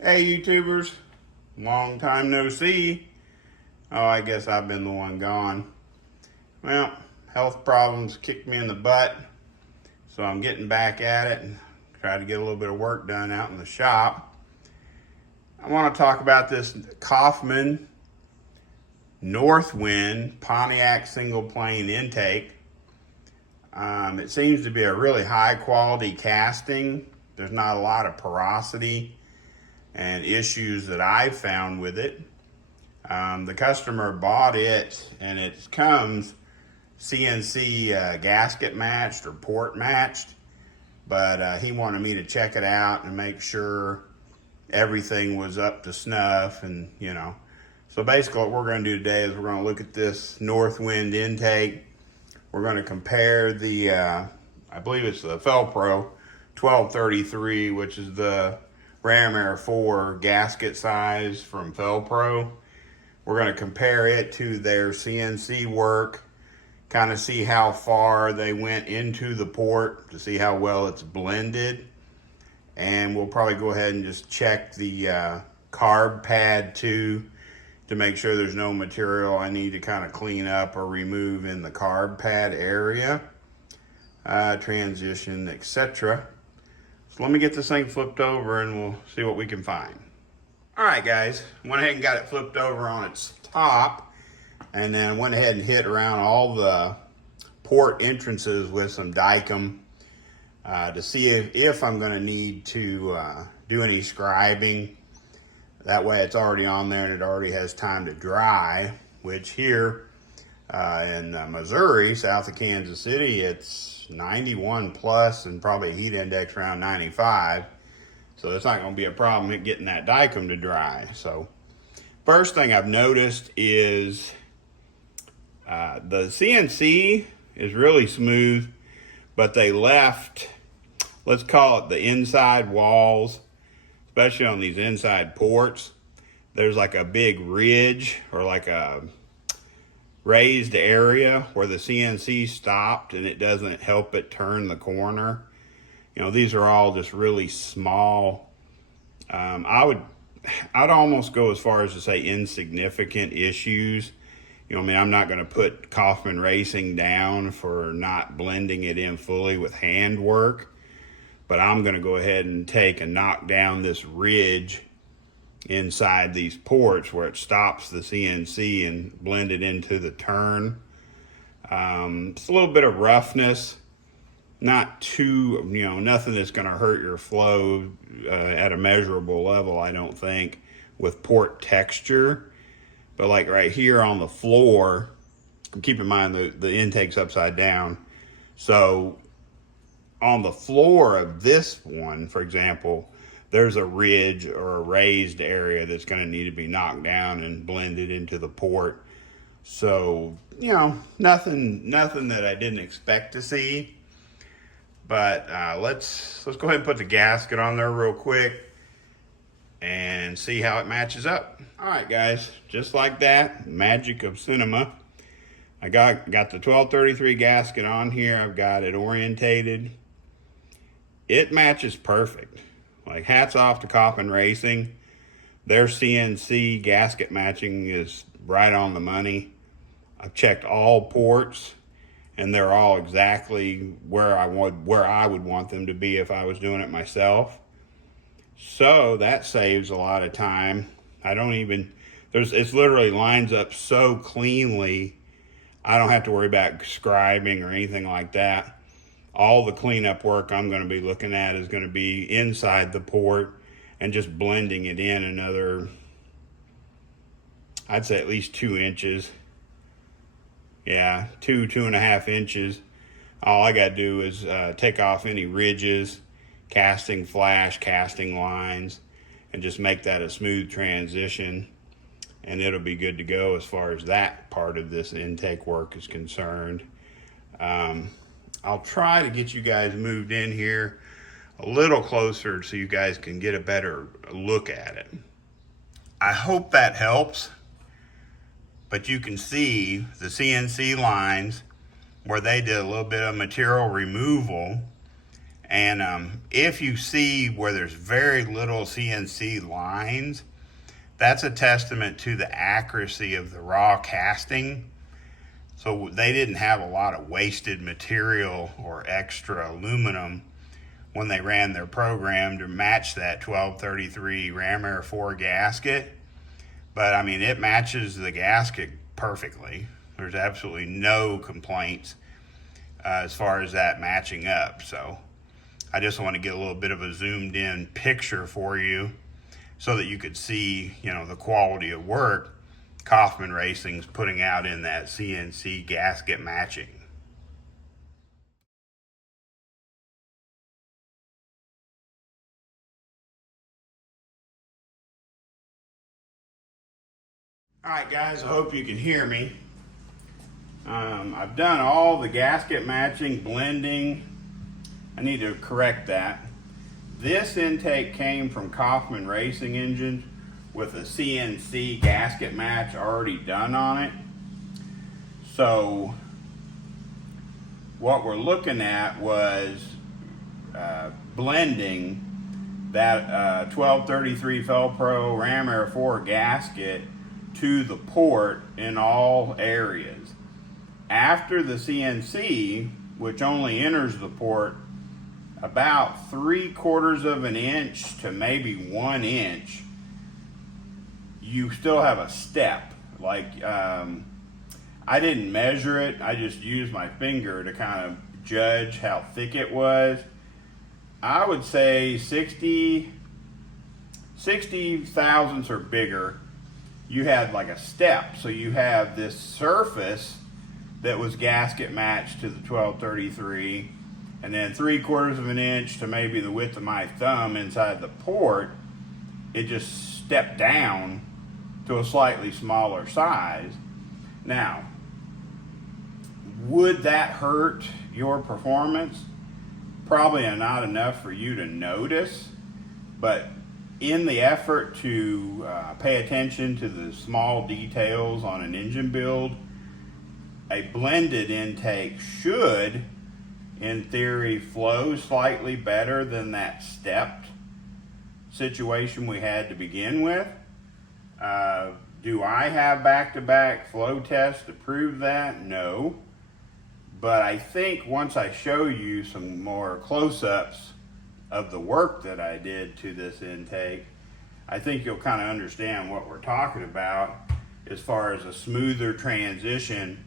Hey YouTubers, long time no see. Oh, I guess I've been the one gone. Well, health problems kicked me in the butt, so I'm getting back at it and try to get a little bit of work done out in the shop. I want to talk about this Kaufman North Wind Pontiac single plane intake. It seems to be a really high quality casting. There's not a lot of porosity and issues that I've found with it. The customer bought it and it comes CNC gasket matched or port matched, but he wanted me to check it out and make sure everything was up to snuff, and so basically what we're going to do today is we're going to look at this North Wind intake. We're going to compare the I believe it's the Felpro 1233, which is the Ram Air 4 gasket size from Felpro. We're going to compare it to their CNC work, kind of see how far they went into the port to see how well it's blended. And we'll probably go ahead and just check the carb pad too, to make sure there's no material I need to kind of clean up or remove in the carb pad area, transition, etc. So let me get this thing flipped over and we'll see what we can find. All right, guys, went ahead and got it flipped over on its top, and then went ahead and hit around all the port entrances with some Dicom to see if I'm going to need to do any scribing. That way it's already on there and it already has time to dry, which here in Missouri, south of Kansas City, it's 91 plus and probably a heat index around 95. So it's not going to be a problem getting that Dicom to dry. So first thing I've noticed is the CNC is really smooth, but they left, let's call it the inside walls, especially on these inside ports. There's like a big ridge or like a raised area where the CNC stopped, and it doesn't help it turn the corner. These are all just really small. I'd almost go as far as to say insignificant issues. I'm not going to put Kaufman Racing down for not blending it in fully with hand work, but I'm going to go ahead and take and knock down this ridge inside these ports where it stops the CNC and blend it into the turn. It's a little bit of roughness. Not too, nothing that's going to hurt your flow at a measurable level, I don't think, with port texture. But like right here on the floor, keep in mind the intake's upside down. So on the floor of this one, for example, there's a ridge or a raised area that's going to need to be knocked down and blended into the port. So, nothing that I didn't expect to see. But let's go ahead and put the gasket on there real quick and see how it matches up. All right, guys, just like that, magic of cinema. I got the 1233 gasket on here. I've got it orientated. It matches perfect. Like, hats off to Kaufman Racing. Their CNC gasket matching is right on the money. I've checked all ports, and they're all exactly where I would want them to be if I was doing it myself. So that saves a lot of time. It literally lines up so cleanly, I don't have to worry about scribing or anything like that. All the cleanup work I'm going to be looking at is going to be inside the port and just blending it in another, I'd say at least 2 inches. Yeah, 2.5 inches. All I got to do is take off any ridges, casting flash, casting lines, and just make that a smooth transition. And it'll be good to go as far as that part of this intake work is concerned. I'll try to get you guys moved in here a little closer so you guys can get a better look at it. I hope that helps. But you can see the CNC lines where they did a little bit of material removal, And if you see where there's very little CNC lines, that's a testament to the accuracy of the raw casting. So they didn't have a lot of wasted material or extra aluminum when they ran their program to match that 1233 ram air 4 gasket. But I mean, it matches the gasket perfectly. There's absolutely no complaints as far as that matching up. So I just want to get a little bit of a zoomed in picture for you so that you could see, you know, the quality of work Kaufman Racing's putting out in that CNC gasket matching. All right, guys, I hope you can hear me. I've done all the gasket matching, blending. I need to correct that. This intake came from Kaufman Racing engines with a CNC gasket match already done on it. So what we're looking at was blending that 1233 Felpro Ram Air 4 gasket to the port in all areas. After the CNC, which only enters the port about 3/4 of an inch to maybe 1 inch, you still have a step. Like, I didn't measure it, I just used my finger to kind of judge how thick it was. I would say 60 thousandths or bigger. You had like a step, so you have this surface that was gasket matched to the 1233, and then 3/4 of an inch to maybe the width of my thumb inside the port, it just stepped down to a slightly smaller size. Now, would that hurt your performance? Probably not enough for you to notice, but in the effort to pay attention to the small details on an engine build, a blended intake should, in theory, flow slightly better than that stepped situation we had to begin with. Do I have back-to-back flow tests to prove that? No. But I think once I show you some more close-ups of the work that I did to this intake, I think you'll kind of understand what we're talking about as far as a smoother transition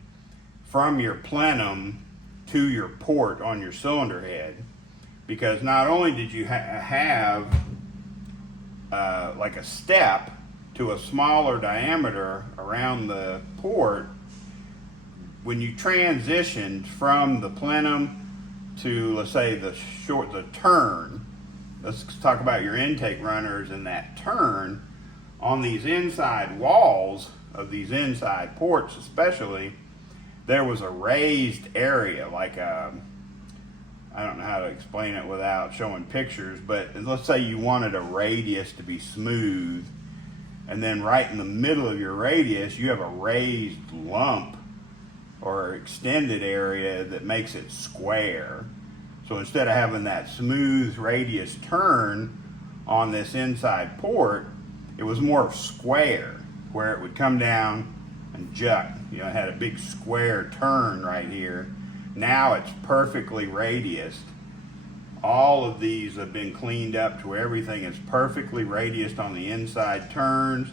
from your plenum to your port on your cylinder head. Because not only did you have like a step to a smaller diameter around the port, when you transitioned from the plenum to, let's say, the turn, let's talk about your intake runners and that turn, on these inside walls of these inside ports especially, there was a raised area, like I don't know how to explain it without showing pictures, but let's say you wanted a radius to be smooth, and then right in the middle of your radius, you have a raised lump or extended area that makes it square. So instead of having that smooth radius turn on this inside port, it was more square, where it would come down and jut. You know, it had a big square turn right here. Now it's perfectly radiused. All of these have been cleaned up to where everything is perfectly radiused on the inside turns.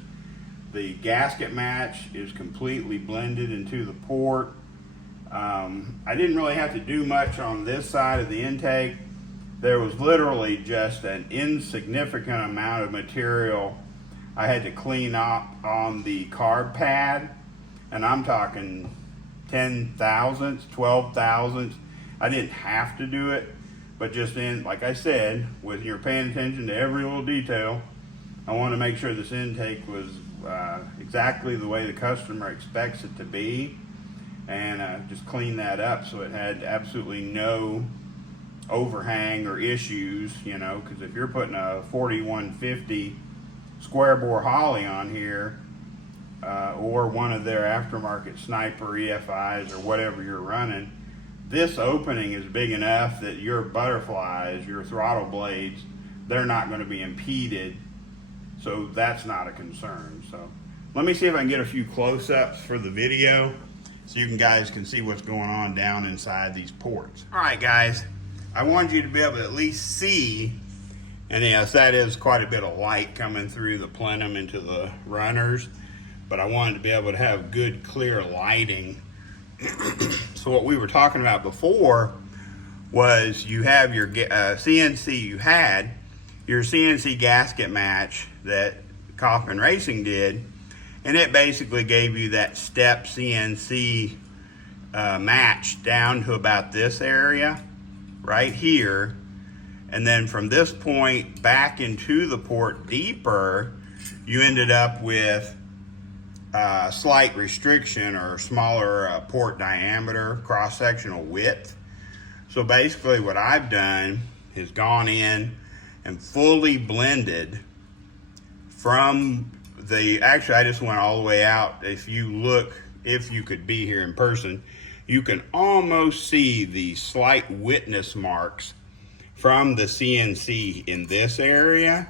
The gasket match is completely blended into the port. I didn't really have to do much on this side of the intake. There was literally just an insignificant amount of material I had to clean up on the carb pad, and I'm talking 10 thousandths, 12 thousandths. I didn't have to do it, but just in, like I said, when you're paying attention to every little detail, I want to make sure this intake was exactly the way the customer expects it to be, and just clean that up so it had absolutely no overhang or issues, you know, because if you're putting a 4150 square bore Holley on here, or one of their aftermarket Sniper EFIs or whatever you're running, this opening is big enough that your butterflies, your throttle blades, they're not going to be impeded, so that's not a concern. So let me see if I can get a few close-ups for the video so you guys can see what's going on down inside these ports. All right, guys, I wanted you to be able to at least see, and yes, that is quite a bit of light coming through the plenum into the runners, but I wanted to be able to have good, clear lighting. So what we were talking about before was you have your CNC, you had your CNC gasket match that Kaufman Racing did, and it basically gave you that step CNC match down to about this area right here, and then from this point back into the port deeper, you ended up with slight restriction or smaller port diameter, cross-sectional width. So basically what I've done is gone in and fully blended from the, actually I just went all the way out. If you look, if you could be here in person, you can almost see the slight witness marks from the CNC in this area,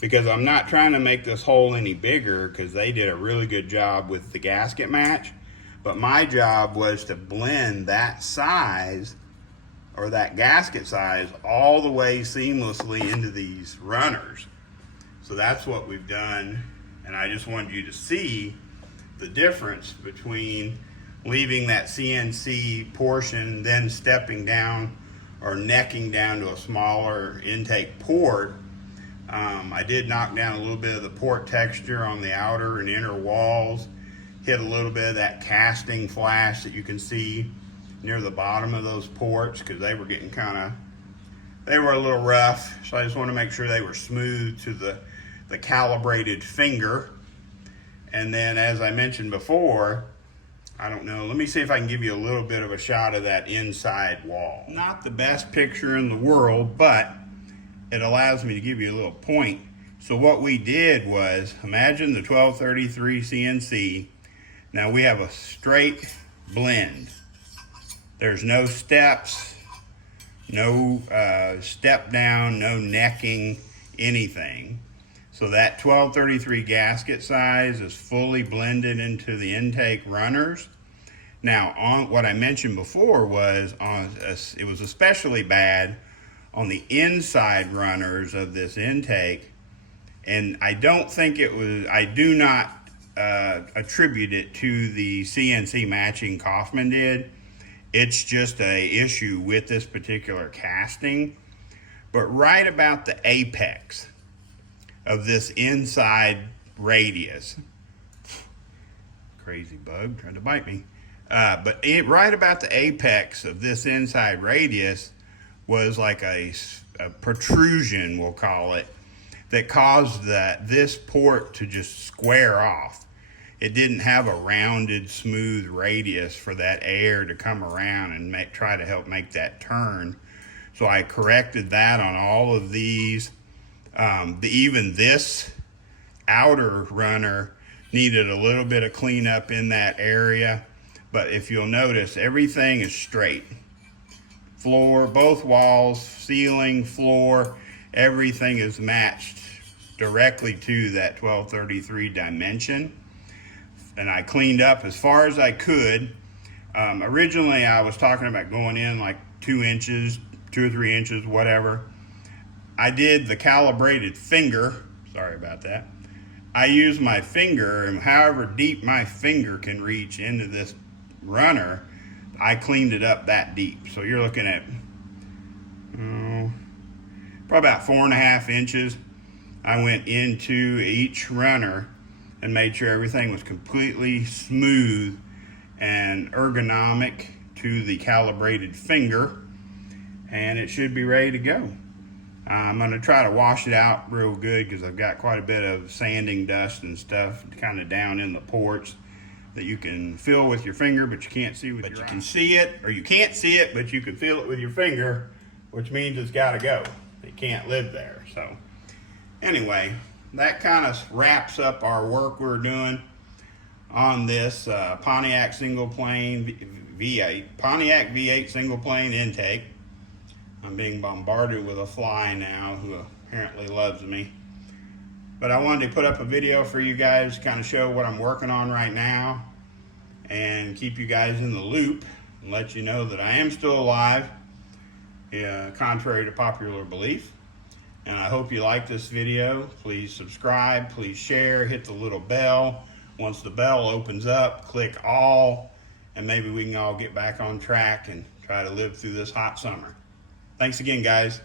because I'm not trying to make this hole any bigger because they did a really good job with the gasket match. But my job was to blend that size, or that gasket size, all the way seamlessly into these runners. So that's what we've done, and I just wanted you to see the difference between leaving that CNC portion, then stepping down or necking down to a smaller intake port. I did knock down a little bit of the port texture on the outer and inner walls, hit a little bit of that casting flash that you can see near the bottom of those ports, because they were getting they were a little rough, so I just want to make sure they were smooth to the calibrated finger. And then, as I mentioned before, I don't know, let me see if I can give you a little bit of a shot of that inside wall. Not the best picture in the world, but it allows me to give you a little point. So what we did was, imagine the 1233 CNC. Now we have a straight blend. There's no steps, no step down, no necking, anything. So that 1233 gasket size is fully blended into the intake runners. Now, on what I mentioned before was, it was especially bad on the inside runners of this intake, and I don't think it was, I do not attribute it to the CNC matching Kaufman did. It's just a issue with this particular casting. But right about the apex of this inside radius, crazy bug trying to bite me, but right about the apex of this inside radius was like a protrusion, we'll call it, that caused this port to just square off. It didn't have a rounded, smooth radius for that air to come around and try to help make that turn. So I corrected that on all of these. Even this outer runner needed a little bit of cleanup in that area. But if you'll notice, everything is straight. Floor, both walls, ceiling, floor, everything is matched directly to that 1233 dimension. And I cleaned up as far as I could. Originally I was talking about going in like 2 inches, 2 or 3 inches, whatever. I did the calibrated finger, sorry about that. I used my finger, and however deep my finger can reach into this runner, I cleaned it up that deep. So you're looking at probably about 4.5 inches. I went into each runner and made sure everything was completely smooth and ergonomic to the calibrated finger, and it should be ready to go. I'm going to try to wash it out real good because I've got quite a bit of sanding dust and stuff kind of down in the ports that you can feel with your finger, but you can't see with your eye. But you can see it, or you can't see it, but you can feel it with your finger, which means it's got to go. It can't live there. So anyway, that kind of wraps up our work we're doing on this Pontiac single plane V8, Pontiac V8 single plane intake. I'm being bombarded with a fly now who apparently loves me. But I wanted to put up a video for you guys to kind of show what I'm working on right now and keep you guys in the loop and let you know that I am still alive, contrary to popular belief. And I hope you like this video. Please subscribe, please share, hit the little bell. Once the bell opens up, click all, and maybe we can all get back on track and try to live through this hot summer. Thanks again, guys.